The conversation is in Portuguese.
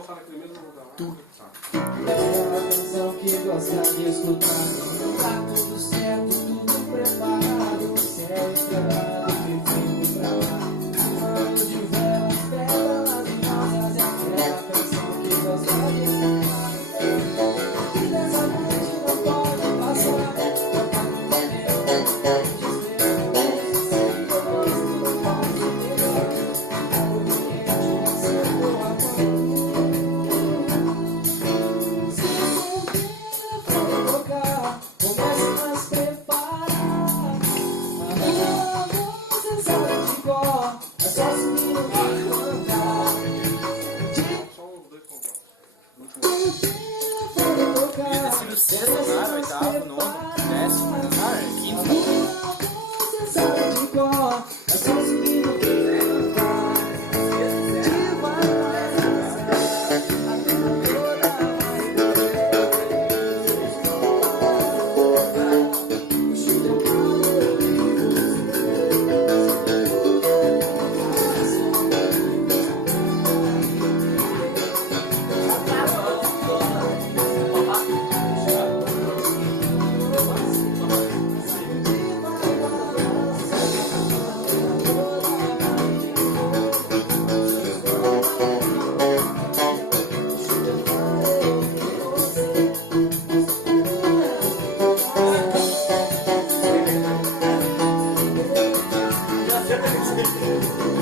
voltar naquele mesmo lugar. É uma canção que gosta de escutar. Tá tudo certo, tudo preparado. Céu estrelado, perfeito pra lá. Mano de velas, pétalas e rosas. É a canção que gosta de escutar. E dessa noite não pode passar. Toca no pneu, Sexto andar, oitavo, nono, décimo andar, quinto. você sabe de cor, é só subir no Já sei.